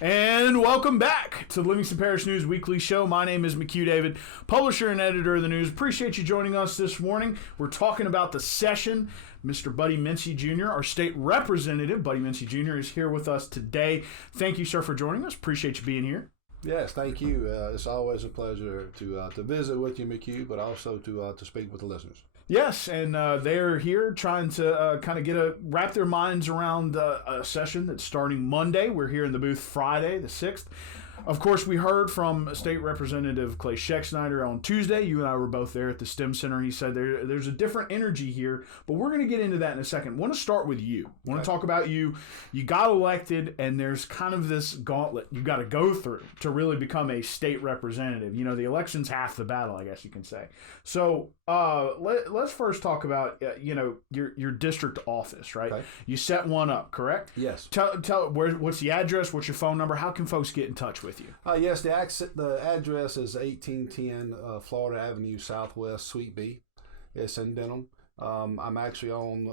And welcome back to the Livingston Parish News Weekly Show. My name is McHugh David, publisher and editor of the news. Appreciate you joining us this morning. We're talking about the session. Mr. Buddy Mincey Jr., our state representative, Buddy Mincey Jr., is here with us today. Thank you, sir, for joining us. Appreciate you being here. Yes, thank you. It's always a pleasure to visit with you, McHugh, but also to speak with the listeners. Yes, and they're here trying to kind of wrap their minds around a session that's starting Monday. We're here in the booth Friday, the 6th. Of course, we heard from State Representative Clay Scheck-Snyder on Tuesday. You and I were both there at the STEM Center. He said there's a different energy here, but we're going to get into that in a second. I want to start with you. I want to talk about you. You got elected, and there's kind of this gauntlet you got to go through to really become a state representative. You know, the election's half the battle, I guess you can say. So let's first talk about your district office, right? Okay. You set one up, correct? Yes. Tell what's the address? What's your phone number? How can folks get in touch with you? Yes, the address is 1810 Florida Avenue Southwest, Suite B. It's in Denham. I'm actually on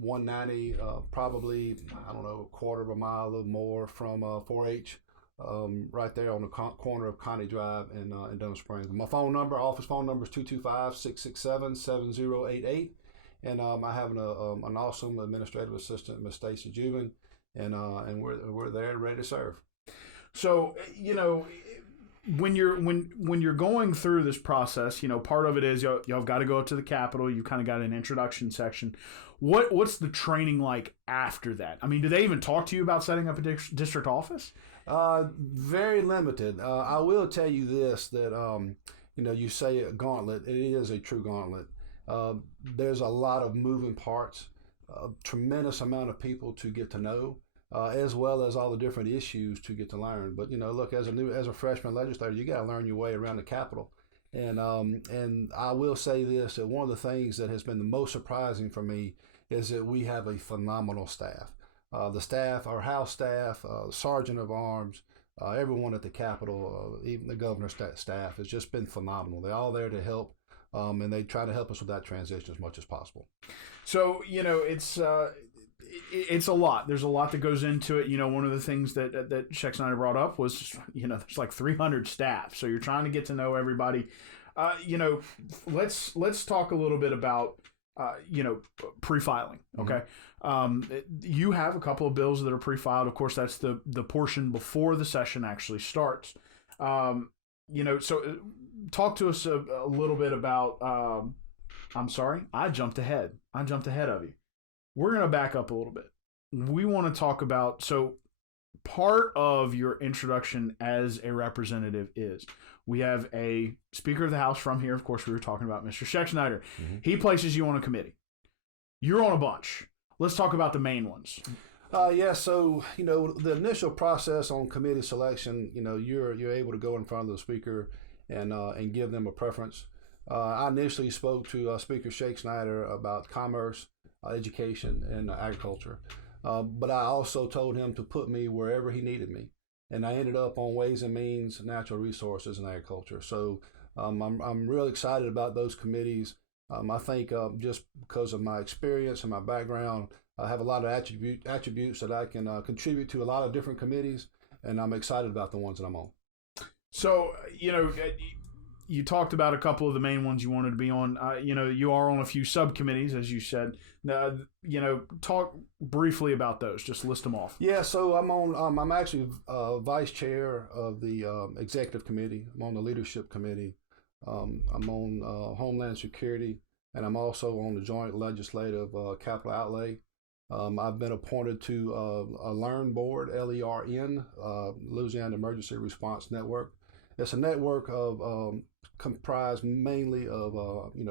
190, probably, I don't know, a quarter of a mile, a little more from 4H, right there on the corner of Connie Drive in Denham Springs. My office phone number is 225-667-7088. And I have an awesome administrative assistant, Miss Stacy Jubin, and we're there ready to serve. So, when you're going through this process, part of it is y'all got to go up to the Capitol. You kind of got an introduction section. What's the training like after that? I mean, do they even talk to you about setting up a district office? Very limited. I will tell you this, that, you say a gauntlet. It is a true gauntlet. There's a lot of moving parts, a tremendous amount of people to get to know. As well as all the different issues to get to learn. But look, as a freshman legislator, you got to learn your way around the Capitol. And I will say this: that one of the things that has been the most surprising for me is that we have a phenomenal staff. The staff, our House staff, Sergeant of Arms, everyone at the Capitol, even the governor's staff, has just been phenomenal. They're all there to help, and they try to help us with that transition as much as possible. So it's a lot. There's a lot that goes into it. One of the things that Scheck-Snyder brought up was, there's like 300 staff. So you're trying to get to know everybody. Let's talk a little bit about, pre-filing. Okay. You have a couple of bills that are pre-filed. Of course, that's the portion before the session actually starts. So talk to us a little bit about, I'm sorry, I jumped ahead of you. We're going to back up a little bit. We want to talk about, so part of your introduction as a representative is we have a Speaker of the House from here. Of course, we were talking about Mr. Scheck-Snyder. Mm-hmm. He places you on a committee. You're on a bunch. Let's talk about the main ones. So, the initial process on committee selection, you're able to go in front of the Speaker and give them a preference. I initially spoke to Speaker Scheck-Snyder about commerce, education, and agriculture. But I also told him to put me wherever he needed me. And I ended up on Ways and Means, Natural Resources, and Agriculture. So I'm real excited about those committees. I think just because of my experience and my background, I have a lot of attributes that I can contribute to a lot of different committees, and I'm excited about the ones that I'm on. So, you talked about a couple of the main ones you wanted to be on. You are on a few subcommittees, as you said. Talk briefly about those. Just list them off. Yeah, so I'm on. I'm actually vice chair of the executive committee. I'm on the leadership committee. I'm on Homeland Security, and I'm also on the joint legislative capital outlay. I've been appointed to a LEARN board, LERN, Louisiana Emergency Response Network. It's a network of comprised mainly of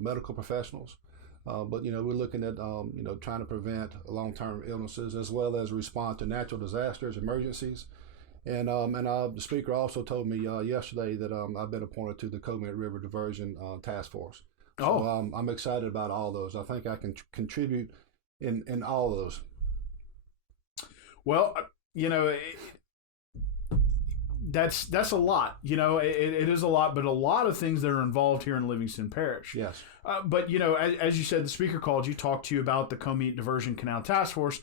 medical professionals, but we're looking at trying to prevent long-term illnesses as well as respond to natural disasters, emergencies, and the Speaker also told me yesterday that I've been appointed to the Comet River Diversion Task Force. So I'm excited about all those. I think I can contribute in all of those. Well, that's a lot. It is a lot, but a lot of things that are involved here in Livingston Parish. Yes. But, as you said, the Speaker called you, talked to you about the Comet Diversion Canal Task Force.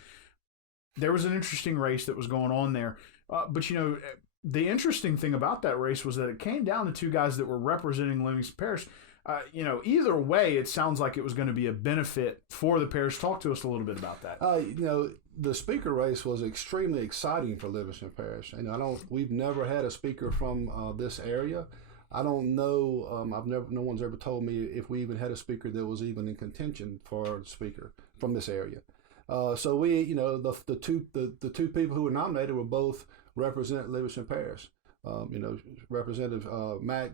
There was an interesting race that was going on there. But the interesting thing about that race was that it came down to two guys that were representing Livingston Parish. Either way, it sounds like it was going to be a benefit for the parish. Talk to us a little bit about that. The speaker race was extremely exciting for Livingston Parish. We've never had a speaker from this area. I don't know. No one's ever told me if we even had a speaker that was even in contention for a speaker from this area. So we, the two people who were nominated were both represent Livingston Parish. Representative Mac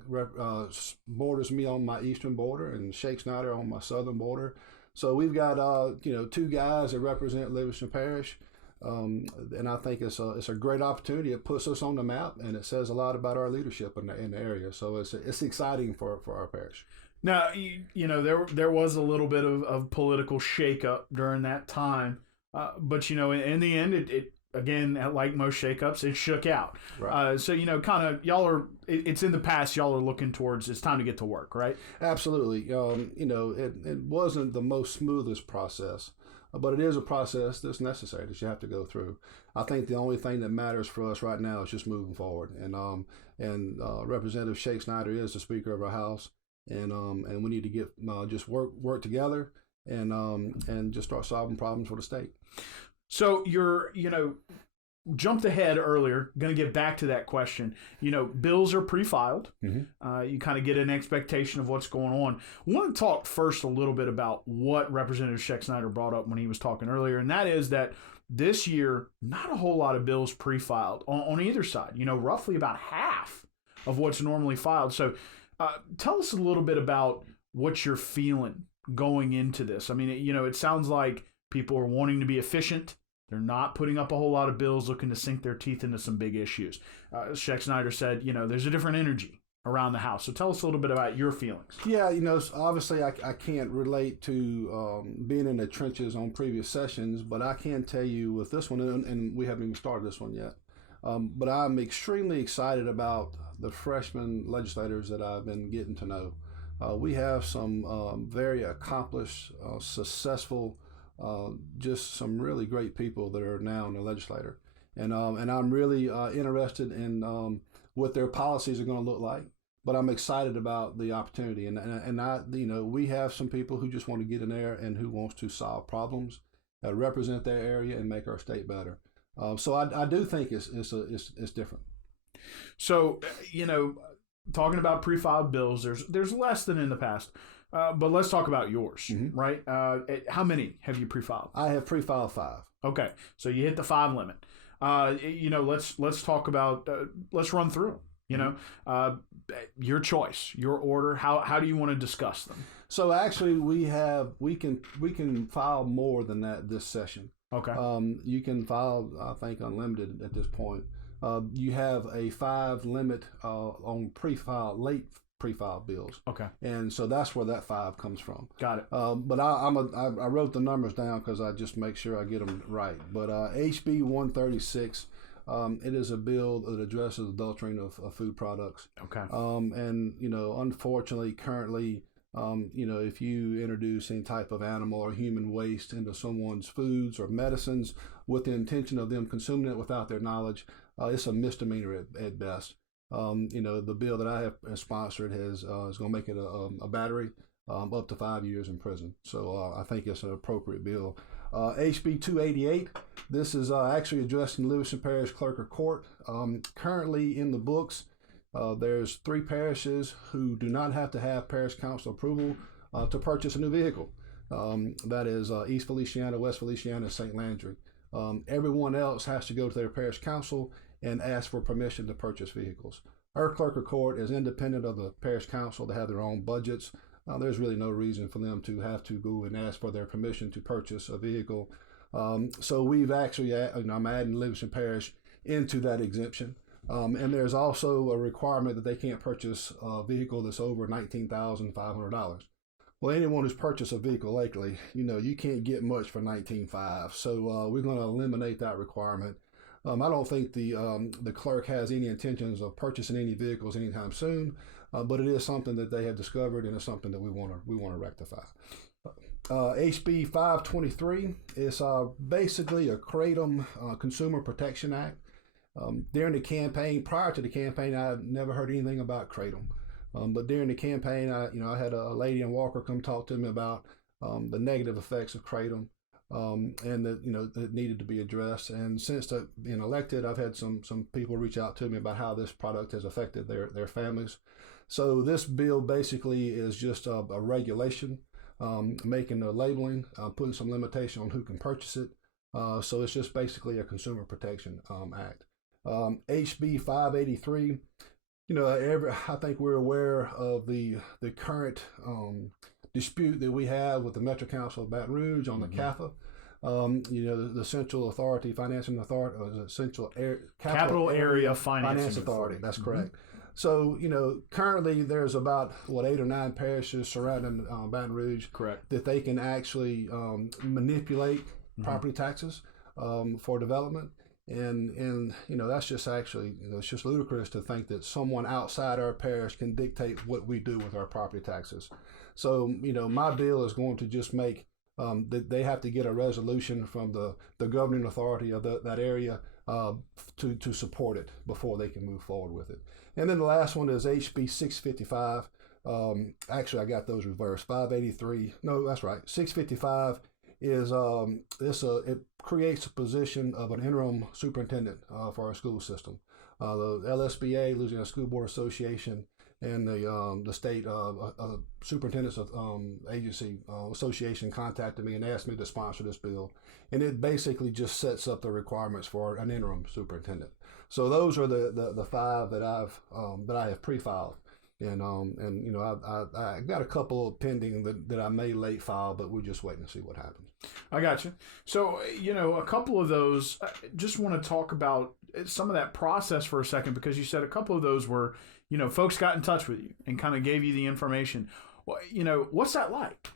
borders me on my eastern border, and Shake Snyder on my southern border. So we've got two guys that represent Livingston Parish, and I think it's a great opportunity. It puts us on the map, and it says a lot about our leadership in the area. So it's exciting for our parish. Now, there was a little bit of political shakeup during that time, but in the end, it again, like most shakeups, it shook out. Right. So kind of y'all are. It's in the past. Y'all are looking towards. It's time to get to work, right? Absolutely. It wasn't the most smoothest process, but it is a process that's necessary that you have to go through. I think the only thing that matters for us right now is just moving forward. And Representative Shake Snyder is the Speaker of our House, and we need to get just work together and just start solving problems for the state. So you're, jumped ahead earlier. Going to get back to that question. Bills are pre-filed. Mm-hmm. You kind of get an expectation of what's going on. I want to talk first a little bit about what Representative Shake Snyder brought up when he was talking earlier, and that is that this year, not a whole lot of bills pre-filed on either side. Roughly about half of what's normally filed. So tell us a little bit about what you're feeling going into this. I mean, it sounds like people are wanting to be efficient. They're not putting up a whole lot of bills looking to sink their teeth into some big issues. Shake Snyder said, there's a different energy around the House. So tell us a little bit about your feelings. Yeah, obviously I can't relate to being in the trenches on previous sessions, but I can tell you with this one, and we haven't even started this one yet, but I'm extremely excited about the freshman legislators that I've been getting to know. We have some very accomplished, successful, just some really great people that are now in the legislature, and I'm really interested in what their policies are going to look like. But I'm excited about the opportunity, and we have some people who just want to get in there and who wants to solve problems, represent their area, and make our state better. So I do think it's different. So talking about pre-filed bills, there's less than in the past. But let's talk about yours, mm-hmm. right? How many have you pre-filed? I have pre-filed 5. Okay, so you hit the 5 limit. Let's talk about. Let's run through. Your choice, your order. How do you want to discuss them? So actually, we can file more than that this session. Okay. You can file, I think, unlimited at this point. You have a 5 limit on late pre-filed bills. Okay. And so that's where that 5 comes from. Got it. But I wrote the numbers down because I just make sure I get them right. But HB 136, it is a bill that addresses adultering of food products. Okay. And unfortunately, currently, if you introduce any type of animal or human waste into someone's foods or medicines with the intention of them consuming it without their knowledge, it's a misdemeanor at best. The bill that I have sponsored is going to make it a battery, up to 5 years in prison. So I think it's an appropriate bill. HB 288, this is actually addressing Livingston Parish Clerk of Court. Currently in the books, there's 3 parishes who do not have to have parish council approval to purchase a new vehicle. That is East Feliciana, West Feliciana, and St. Landry. Everyone else has to go to their parish council and ask for permission to purchase vehicles. Our clerk of court is independent of the parish council. They have their own budgets. There's really no reason for them to have to go and ask for their permission to purchase a vehicle. So we've actually, I'm adding Livingston Parish into that exemption. And there's also a requirement that they can't purchase a vehicle that's over $19,500. Well, anyone who's purchased a vehicle lately, you can't get much for $19,500. So we're going to eliminate that requirement. I don't think the clerk has any intentions of purchasing any vehicles anytime soon, but it is something that they have discovered, and it's something that we want to rectify. HB 523 is basically a Kratom Consumer Protection Act. During the campaign, prior to the campaign, I had never heard anything about kratom. But during the campaign, I had a lady in Walker come talk to me about the negative effects of kratom, and that it needed to be addressed. And since being elected, I've had some people reach out to me about how this product has affected their families. So this bill basically is just a regulation, making the labeling, putting some limitation on who can purchase it. So it's just basically a Consumer Protection Act. HB 583. I think we're aware of the current dispute that we have with the Metro Council of Baton Rouge on the CAFA. The Central Authority, Financing Authority, Central Capital Area Finance Authority. That's correct. So, currently there's about 8 or 9 parishes surrounding Baton Rouge. Correct. That they can actually manipulate property taxes for development. And that's just actually, it's just ludicrous to think that someone outside our parish can dictate what we do with our property taxes. So, my bill is going to just make that they have to get a resolution from the governing authority of that area to support it before they can move forward with it. And then the last one is HB 655. Actually, I got those reversed. 583. No, that's right. 655 is it creates a position of an interim superintendent for our school system. The LSBA, Louisiana School Board Association, and the state superintendents agency association contacted me and asked me to sponsor this bill, and it basically just sets up the requirements for an interim superintendent. So those are the 5 that I have pre-filed. And I got a couple pending that I may late file, but we're just waiting to see what happens. I got you. So, a couple of those, I just want to talk about some of that process for a second, because you said a couple of those were, folks got in touch with you and kind of gave you the information. Well, what's that like?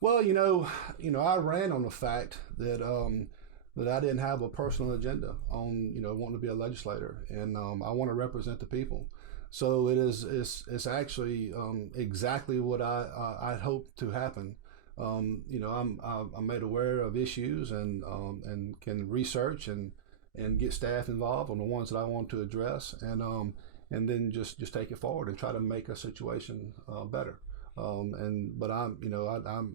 Well, I ran on the fact that I didn't have a personal agenda on, wanting to be a legislator, and I want to represent the people. So it's actually exactly what I hoped to happen. I'm made aware of issues and can research and get staff involved on the ones that I want to address, and then just take it forward and try to make a situation better. But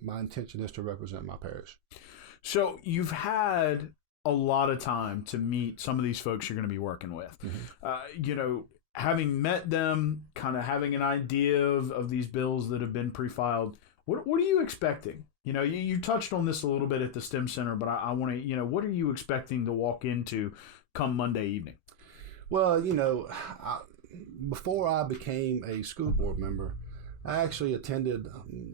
my intention is to represent my parish. So you've had a lot of time to meet some of these folks you're going to be working with. Having met them, kind of having an idea of these bills that have been pre-filed, what are you expecting? You touched on this a little bit at the STEM Center, but I want to, what are you expecting to walk into come Monday evening? Well, before I became a school board member, I actually attended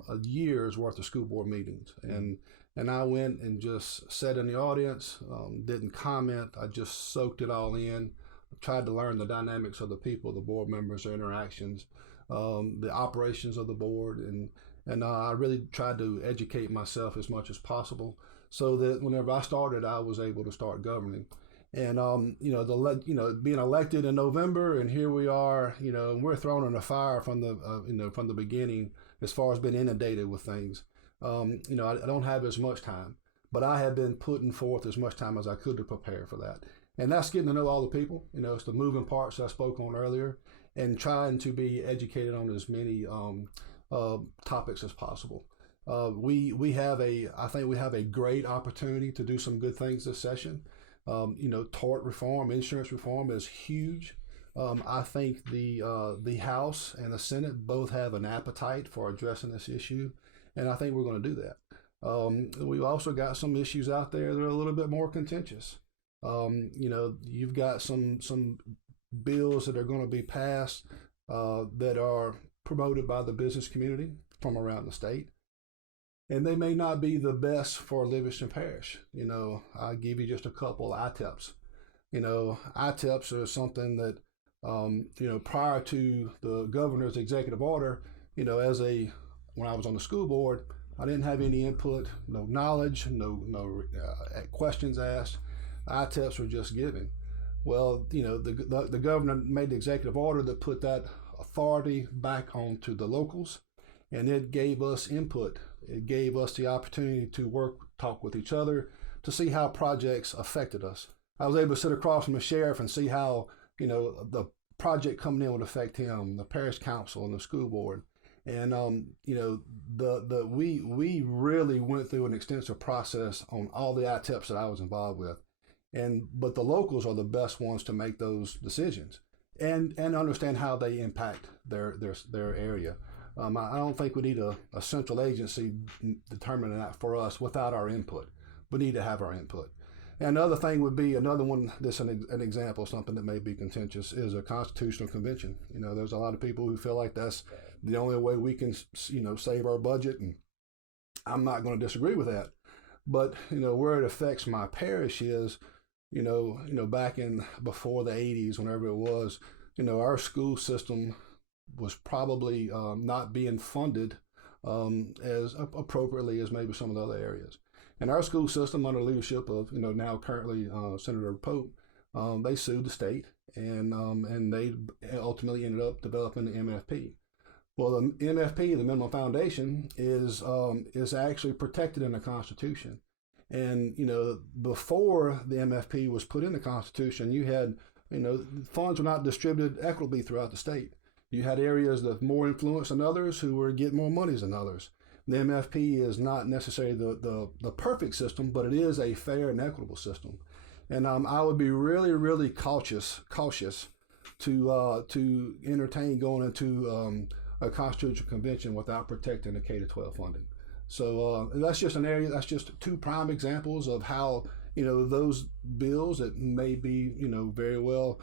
a year's worth of school board meetings, and I went and just sat in the audience, didn't comment. I just soaked it all in. Tried to learn the dynamics of the people, the board members, their interactions, the operations of the board, and I really tried to educate myself as much as possible, so that whenever I started, I was able to start governing. And being elected in November, and here we are, and we're thrown in the fire from the beginning as far as being inundated with things. I don't have as much time, but I have been putting forth as much time as I could to prepare for that. And that's getting to know all the people. It's the moving parts that I spoke on earlier, and trying to be educated on as many topics as possible. I think we have a great opportunity to do some good things this session. Tort reform, insurance reform is huge. I think the House and the Senate both have an appetite for addressing this issue, and I think we're going to do that. We've also got some issues out there that are a little bit more contentious. You've got some bills that are going to be passed that are promoted by the business community from around the state, and they may not be the best for Livingston Parish. I'll give you just a couple ITEPs. ITEPs are something that, prior to the governor's executive order, when I was on the school board, I didn't have any input, no knowledge, no questions asked. ITEPs were just given. Well, the governor made the executive order that put that authority back onto the locals, and it gave us input. It gave us the opportunity to talk with each other to see how projects affected us. I was able to sit across from the sheriff and see how, the project coming in would affect him, the parish council, and the school board. And we really went through an extensive process on all the ITEPs that I was involved with, but the locals are the best ones to make those decisions and understand how they impact their area. I don't think we need a central agency determining that for us without our input. We need to have our input. And another thing would be another one. This an example of something that may be contentious is a constitutional convention. There's a lot of people who feel like that's the only way we can, save our budget, and I'm not going to disagree with that. But where it affects my parish is, back in before the '80s, whenever it was, our school system was probably not being funded as appropriately as maybe some of the other areas. And our school system, under the leadership of now currently Senator Pope, they sued the state, and they ultimately ended up developing the MFP. Well, the MFP, the minimum foundation, is actually protected in the Constitution. And before the MFP was put in the Constitution, you had funds were not distributed equitably throughout the state. You had areas with more influence than others who were getting more monies than others. The MFP is not necessarily the perfect system, but it is a fair and equitable system. And I would be really, really cautious to entertain going into a constitutional convention without protecting the K-12 funding. So that's just an area. That's just two prime examples of how those bills that may be very well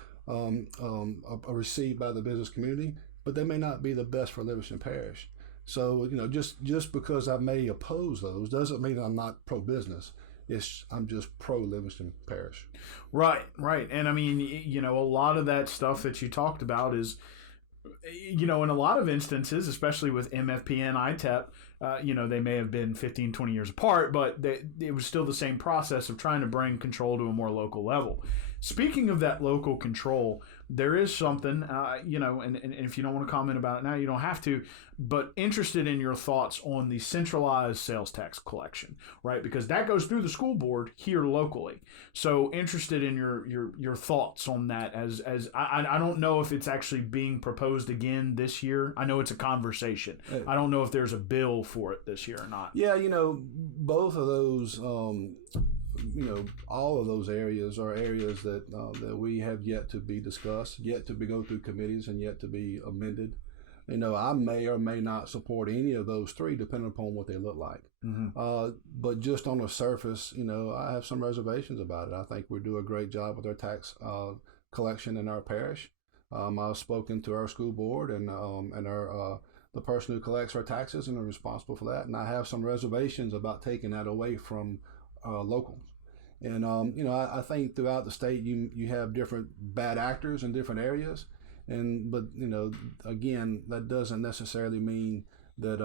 received by the business community, but they may not be the best for Livingston Parish. So just because I may oppose those doesn't mean I'm not pro-business. I'm just pro-Livingston Parish. Right. And I mean, a lot of that stuff that you talked about is, in a lot of instances, especially with MFP and ITEP, they may have been 15, 20 years apart, but it was still the same process of trying to bring control to a more local level. Speaking of that local control, there is something, and if you don't want to comment about it now, you don't have to, but interested in your thoughts on the centralized sales tax collection, right? Because that goes through the school board here locally. So interested in your thoughts on that as I don't know if it's actually being proposed again this year. I know it's a conversation. I don't know if there's a bill for it this year or not. Yeah, both of those, all of those areas are areas that we have yet to be discussed, yet to go through committees, and yet to be amended. I may or may not support any of those three, depending upon what they look like. Mm-hmm. But just on the surface, I have some reservations about it. I think we do a great job with our tax collection in our parish. I've spoken to our school board and our the person who collects our taxes and are responsible for that, and I have some reservations about taking that away from locals. And I think throughout the state you have different bad actors in different areas, but again, that doesn't necessarily mean that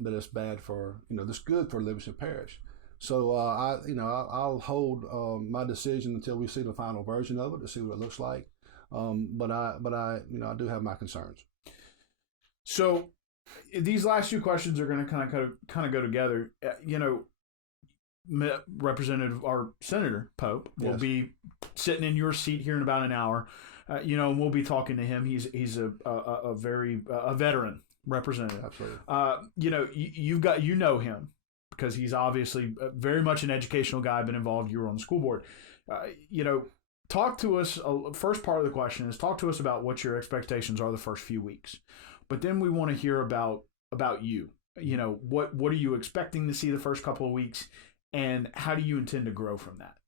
that it's bad for that's good for Livingston Parish. So I'll hold my decision until we see the final version of it to see what it looks like. But I do have my concerns. So these last two questions are going to kind of go together. Representative or Senator Pope will be sitting in your seat here in about an hour, and we'll be talking to him. He's a very veteran representative. Absolutely. You've got him because he's obviously very much an educational guy. Been involved. You were on the school board. Talk to us. First part of the question is talk to us about what your expectations are the first few weeks, but then we want to hear about you. What are you expecting to see the first couple of weeks? And how do you intend to grow from that?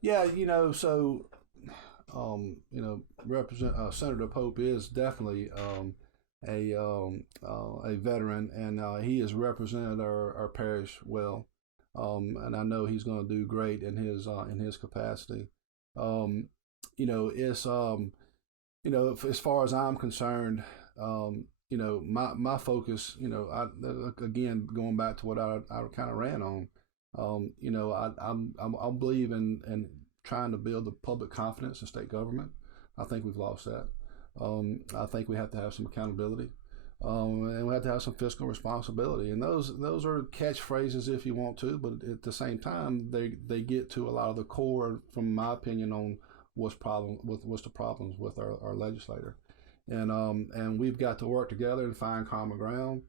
Yeah, so, Senator Pope is definitely a veteran, and he has represented our parish well, and I know he's going to do great in his capacity. It's as far as I'm concerned, my focus, again going back to what I kind of ran on. I believe in trying to build the public confidence in state government. I think we've lost that. I think we have to have some accountability. And we have to have some fiscal responsibility. And those are catchphrases if you want to, but at the same time, they get to a lot of the core, from my opinion, on what's the problems with our legislator. And we've got to work together and find common ground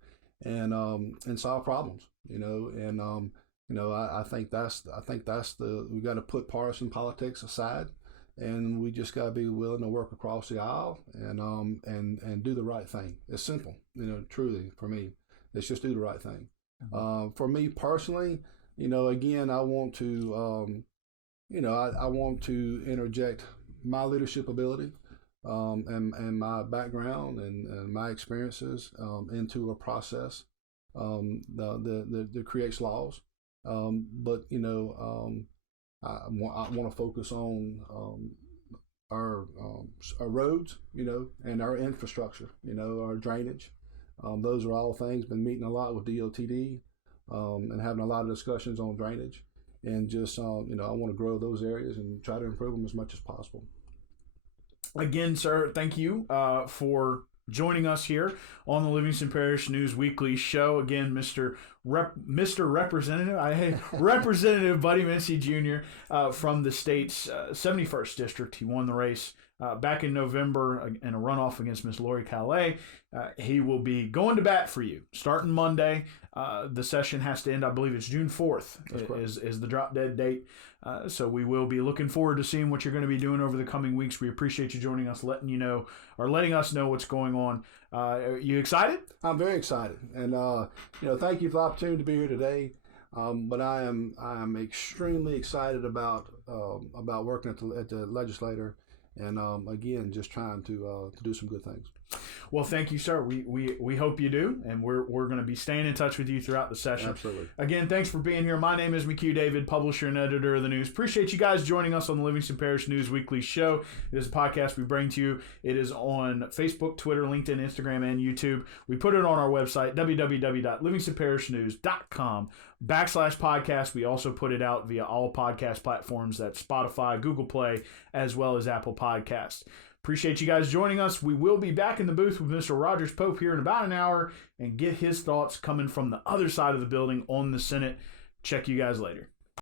and solve problems, I think we got to put partisan politics aside, and we just got to be willing to work across the aisle and do the right thing. It's simple, truly for me. It's just do the right thing. For me personally, again, I want to, I want to interject my leadership ability and my background and my experiences into a process that creates laws. But I want to focus on our roads, and our infrastructure, our drainage. Those are all things. Been meeting a lot with DOTD and having a lot of discussions on drainage, and just I want to grow those areas and try to improve them as much as possible. Again, sir, thank you for joining us here on the Livingston Parish News Weekly show. Again, Mr. Representative Buddy Mincey Jr. From the state's 71st district. He won the race back in November in a runoff against Miss Lori Calais. He will be going to bat for you starting Monday. The session has to end, I believe it's June 4th is the drop dead date. So we will be looking forward to seeing what you're going to be doing over the coming weeks. We appreciate you joining us, letting us know what's going on. Are you excited? I'm very excited, and thank you for the opportunity to be here today. But I am extremely excited about working at the legislator, and again, just trying to do some good things. Well, thank you, sir. We hope you do, and we're going to be staying in touch with you throughout the session. Absolutely. Again, thanks for being here. My name is McHugh David, publisher and editor of the news. Appreciate you guys joining us on the Livingston Parish News Weekly show. It is a podcast we bring to you. It is on Facebook, Twitter, LinkedIn, Instagram, and YouTube. We put it on our website, www.livingstonparishnews.com/podcast. We also put it out via all podcast platforms. That's Spotify, Google Play, as well as Apple Podcasts. Appreciate you guys joining us. We will be back in the booth with Mr. Rogers Pope here in about an hour and get his thoughts coming from the other side of the building on the Senate. Check you guys later.